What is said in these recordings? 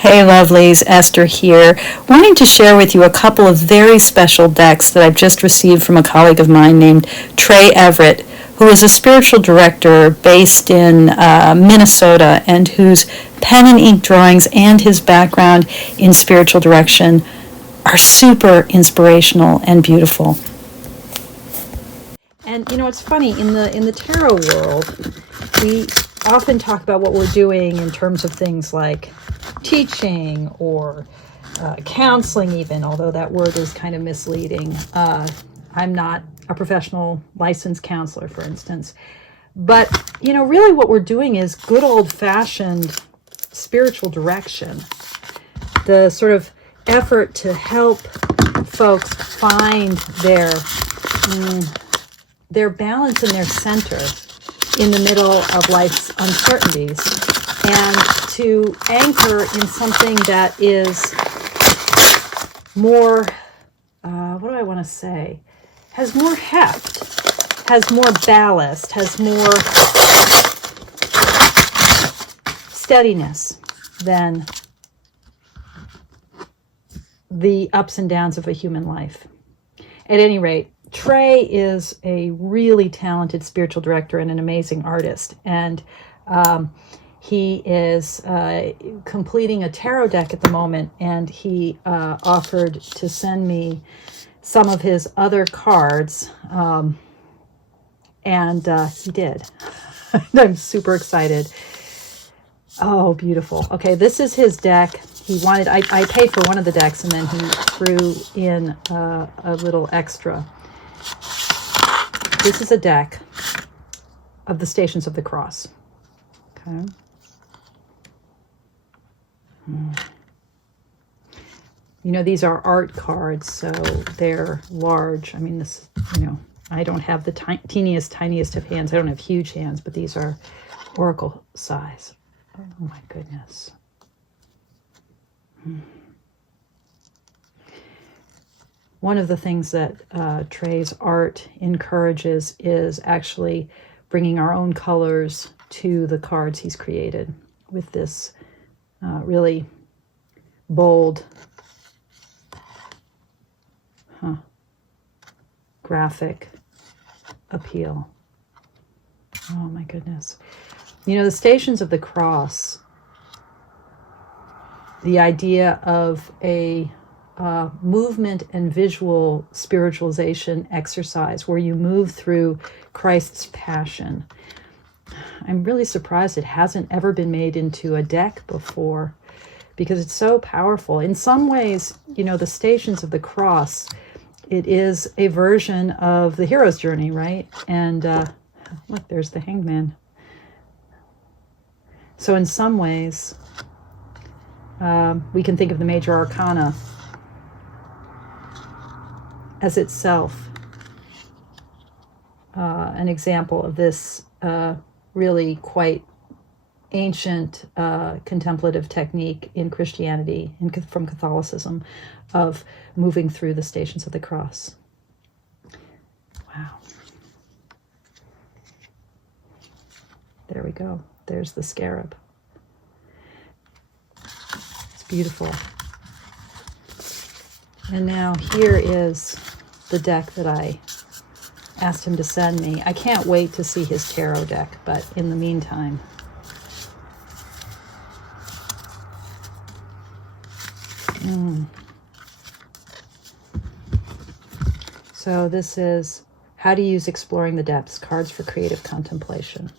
Hey lovelies, Esther here, wanting to share with you a couple of very special decks that I've just received from a colleague of mine named Trey Everett, who is a spiritual director based in Minnesota and whose pen and ink drawings and his background in spiritual direction are super inspirational and beautiful. And it's funny in the tarot world, we often talk about what we're doing in terms of things like teaching or counseling, even, although that word is kind of misleading. I'm not a professional licensed counselor, for instance. But, really what we're doing is good old-fashioned spiritual direction. The sort of effort to help folks find their balance and their center in the middle of life's uncertainties, and to anchor in something that is more, what do I want to say, has more heft, has more ballast, has more steadiness than the ups and downs of a human life. At any rate, Trey is a really talented spiritual director and an amazing artist. And he is completing a tarot deck at the moment, and he offered to send me some of his other cards. And he did. I'm super excited. Oh, beautiful. Okay, this is his deck. I paid for one of the decks, and then he threw in a little extra. This is a deck of the Stations of the Cross. Okay. These are art cards, so they're large. I mean, I don't have the tiniest of hands. I don't have huge hands, but these are oracle size. Oh my goodness. One of the things that Trey's art encourages is actually bringing our own colors to the cards he's created with this really bold, graphic appeal. Oh my goodness. The Stations of the Cross, the idea of a movement and visual spiritualization exercise where you move through Christ's passion. I'm really surprised it hasn't ever been made into a deck before, because it's so powerful. In some ways, the Stations of the Cross, it is a version of the hero's journey, right? And look, there's the Hangman. So in some ways, we can think of the major arcana as itself an example of this really quite ancient contemplative technique in Christianity and from Catholicism of moving through the Stations of the Cross. Wow. There we go. There's the scarab. It's beautiful. And now here is the deck that I asked him to send me. I can't wait to see his tarot deck, but in the meantime, So this is How to Use Exploring the Depths, Cards for Creative Contemplation.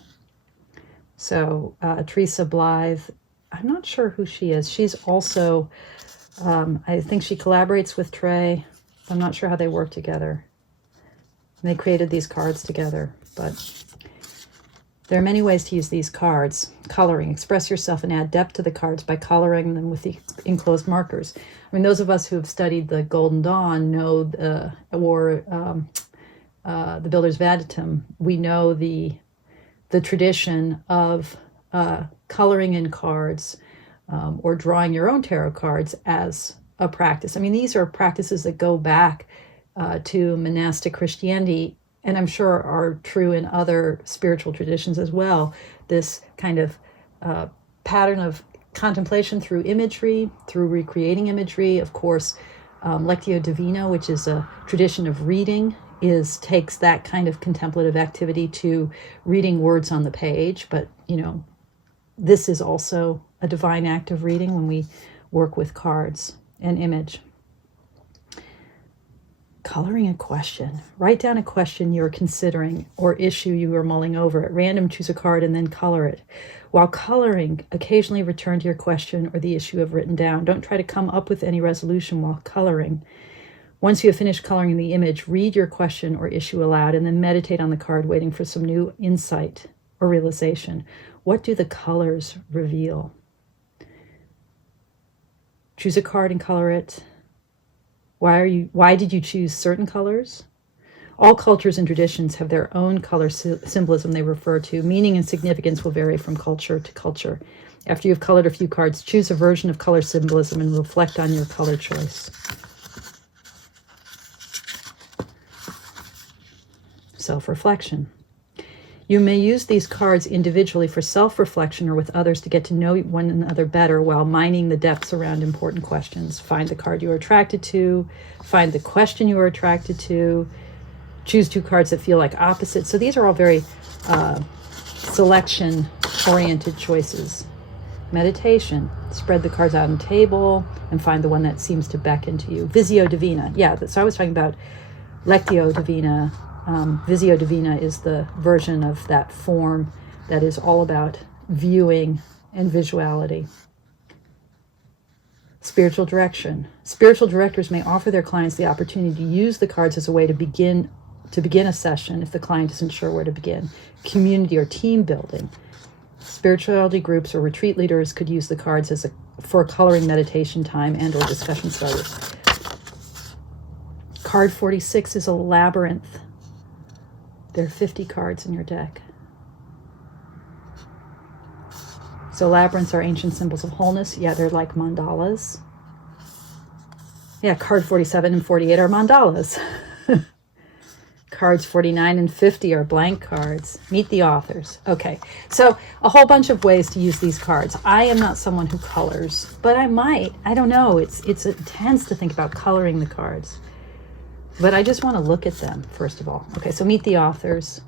So Teresa Blythe, I'm not sure who she is. She's also, I think she collaborates with Trey. I'm not sure how they work together. And they created these cards together, but there are many ways to use these cards. Coloring. Express yourself and add depth to the cards by coloring them with the enclosed markers. I mean, those of us who have studied the Golden Dawn know, the Builder's Vatitum, we know the tradition of coloring in cards or drawing your own tarot cards as a practice. I mean, these are practices that go back to monastic Christianity, and I'm sure are true in other spiritual traditions as well. This kind of pattern of contemplation through imagery, through recreating imagery. Of course, Lectio Divina, which is a tradition of reading, takes that kind of contemplative activity to reading words on the page. But, this is also a divine act of reading when we work with cards and image. Coloring a question. Write down a question you're considering or issue you are mulling over. At random, choose a card and then color it. While coloring, occasionally return to your question or the issue you have written down. Don't try to come up with any resolution while coloring. Once you have finished coloring the image, read your question or issue aloud and then meditate on the card, waiting for some new insight or realization. What do the colors reveal? Choose a card and color it. Why did you choose certain colors? All cultures and traditions have their own color symbolism they refer to. Meaning and significance will vary from culture to culture. After you've colored a few cards, choose a version of color symbolism and reflect on your color choice. Self-reflection. You may use these cards individually for self-reflection or with others to get to know one another better while mining the depths around important questions. Find the card you are attracted to. Find the question you are attracted to. Choose two cards that feel like opposites. So these are all very selection-oriented choices. Meditation. Spread the cards out on the table and find the one that seems to beckon to you. Visio Divina. Yeah, so I was talking about Lectio Divina. Visio Divina is the version of that form that is all about viewing and visuality. Spiritual direction. Spiritual directors may offer their clients the opportunity to use the cards as a way to begin a session if the client isn't sure where to begin. Community or team building. Spirituality groups or retreat leaders could use the cards for coloring meditation time and or discussion starters. Card 46 is a labyrinth. There are 50 cards in your deck. So labyrinths are ancient symbols of wholeness. Yeah, they're like mandalas. Yeah, card 47 and 48 are mandalas. Cards 49 and 50 are blank cards. Meet the authors. Okay, so a whole bunch of ways to use these cards. I am not someone who colors, but I might. I don't know. It's intense to think about coloring the cards. But I just want to look at them, first of all. Okay, so meet the authors.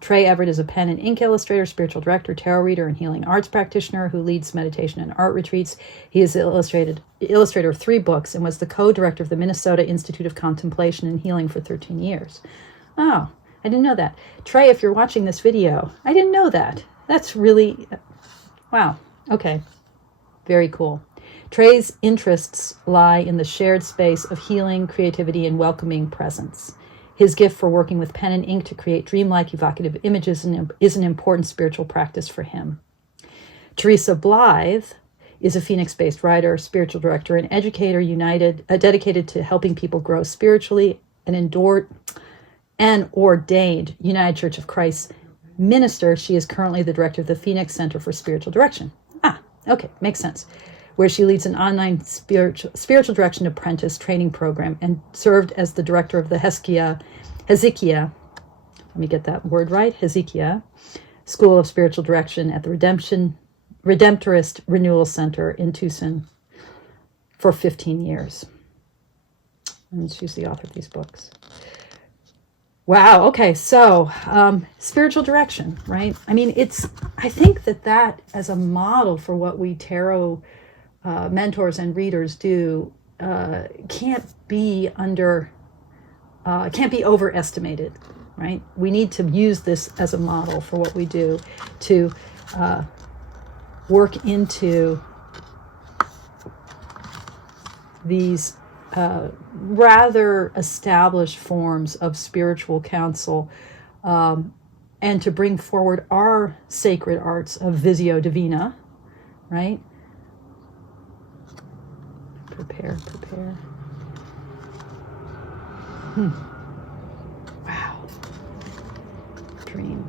Trey Everett is a pen and ink illustrator, spiritual director, tarot reader, and healing arts practitioner who leads meditation and art retreats. He is the illustrator of 3 books and was the co-director of the Minnesota Institute of Contemplation and Healing for 13 years. Oh, I didn't know that. Trey, if you're watching this video, I didn't know that. That's really, wow. Okay, very cool. Trey's interests lie in the shared space of healing, creativity, and welcoming presence. His gift for working with pen and ink to create dreamlike, evocative images is an important spiritual practice for him. Teresa Blythe is a Phoenix-based writer, spiritual director, and educator dedicated to helping people grow spiritually, an ordained United Church of Christ minister. She is currently the director of the Phoenix Center for Spiritual Direction. Okay, makes sense. Where she leads an online spiritual direction apprentice training program and served as the director of the Hezekiah, let me get that word right, Hezekiah School of Spiritual Direction at the Redemptorist Renewal Center in Tucson for 15 years. And she's the author of these books. Wow, okay, so spiritual direction, right? I mean, I think that as a model for what we tarot mentors and readers do can't be overestimated, right? We need to use this as a model for what we do to work into these rather established forms of spiritual counsel and to bring forward our sacred arts of Visio Divina, right? Prepare. Wow. Dream.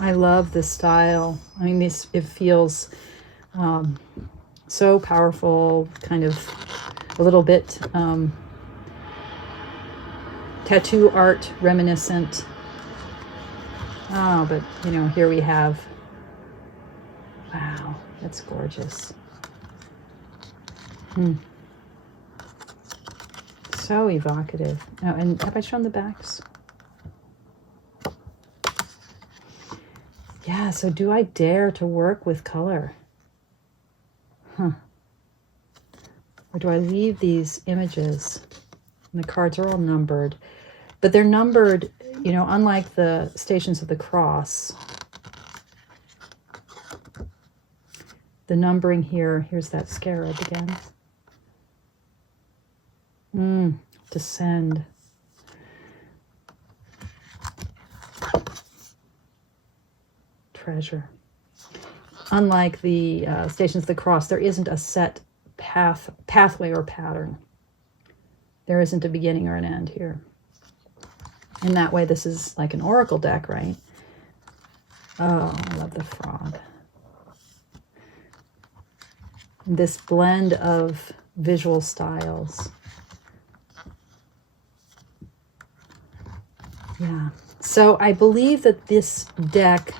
I love this style. I mean, it feels so powerful, kind of a little bit tattoo art reminiscent. Oh, but you know, here we have, wow, that's gorgeous. So evocative. Oh, and have I shown the backs? Yeah, so do I dare to work with color? Huh. Or do I leave these images? And the cards are all numbered. But they're numbered, you know, unlike the Stations of the Cross. The numbering here, here's that scarab again. Descend. Treasure. Unlike the Stations of the Cross, there isn't a set pathway or pattern. There isn't a beginning or an end here. In that way, this is like an oracle deck, right? Oh, I love the frog. This blend of visual styles. Yeah. So I believe that this deck,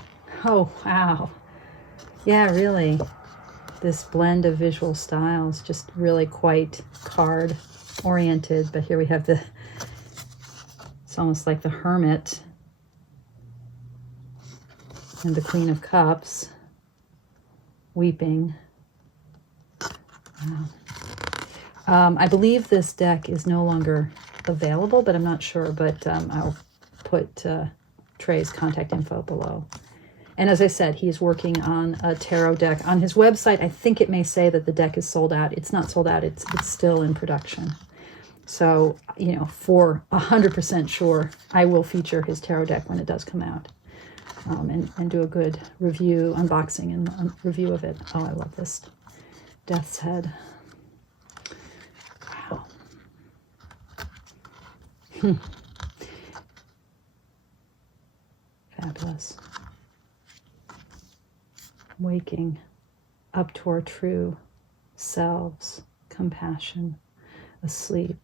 oh, wow. Yeah, really. This blend of visual styles, just really quite card oriented. But here we have the, it's almost like the Hermit and the Queen of Cups weeping. Wow. I believe this deck is no longer available, but I'm not sure. But I'll put Trey's contact info below. And as I said, he's working on a tarot deck. On his website, I think it may say that the deck is sold out. It's not sold out. It's still in production. So, you know, for 100% sure, I will feature his tarot deck when it does come out. And do a good review, unboxing and review of it. Oh, I love this. Death's Head. Wow. Fabulous. Waking up to our true selves, compassion, asleep.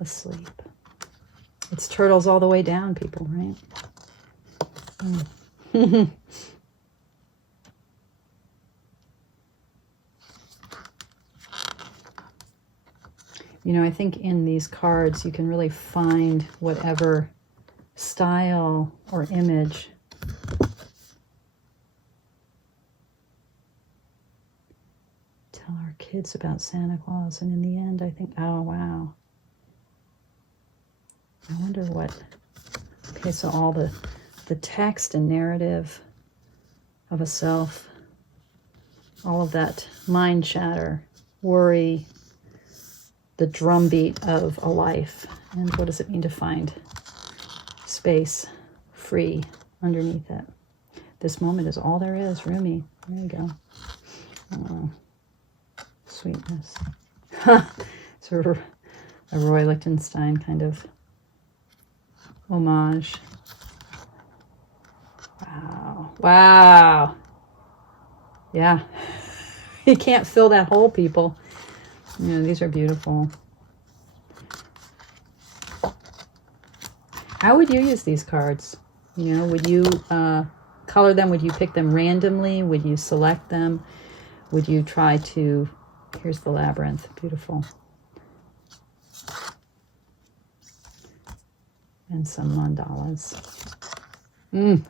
It's turtles all the way down, people, right? You know, I think in these cards you can really find whatever style or image tell our kids about Santa Claus. And in the end, I think, oh, wow. I wonder what, okay, so all the text and narrative of a self, all of that mind chatter, worry, the drumbeat of a life. And what does it mean to find space, free, underneath it? This moment is all there is, Rumi. There you go. Oh, sweetness. It's a Roy Lichtenstein kind of homage. Wow. Wow. Yeah. You can't fill that hole, people. You know, these are beautiful. How would you use these cards? You know, would you color them? Would you pick them randomly? Would you select them? Would you try to, here's the labyrinth, beautiful. And some mandalas.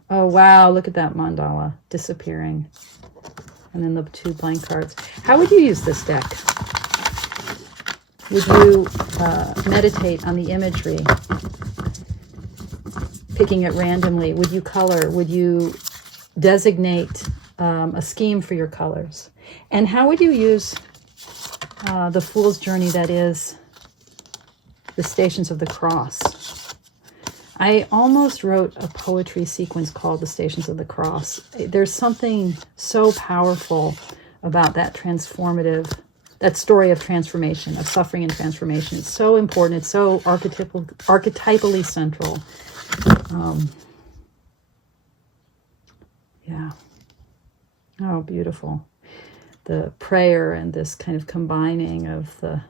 Oh, wow, look at that mandala disappearing. And then the two blank cards. How would you use this deck? Would you meditate on the imagery, picking it randomly? Would you color? Would you designate a scheme for your colors? And how would you use the Fool's Journey that is the Stations of the Cross? I almost wrote a poetry sequence called The Stations of the Cross. There's something so powerful about that transformative, that story of transformation, of suffering and transformation. It's so important. It's so archetypally central. Yeah. Oh, beautiful. The prayer and this kind of combining of the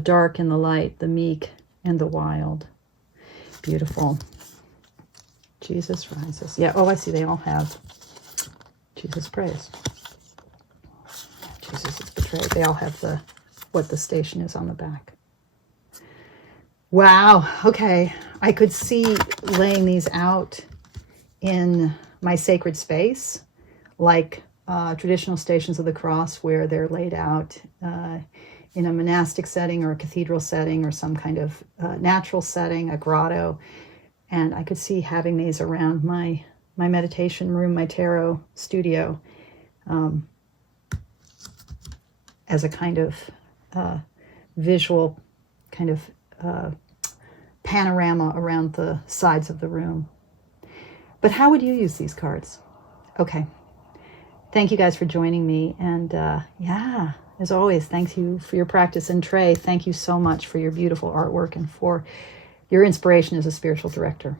dark and the light, the meek and the wild. Beautiful. Jesus rises. Yeah, oh, I see. They all have Jesus prays. Jesus is betrayed. They all have what the station is on the back. Wow. Okay. I could see laying these out in my sacred space, like traditional stations of the cross, where they're laid out in a monastic setting or a cathedral setting or some kind of natural setting, a grotto. And I could see having these around my meditation room, my tarot studio, as a kind of visual kind of panorama around the sides of the room. But how would you use these cards? Okay. Thank you guys for joining me. And yeah, as always, thank you for your practice. And Trey, thank you so much for your beautiful artwork and for your inspiration as a spiritual director.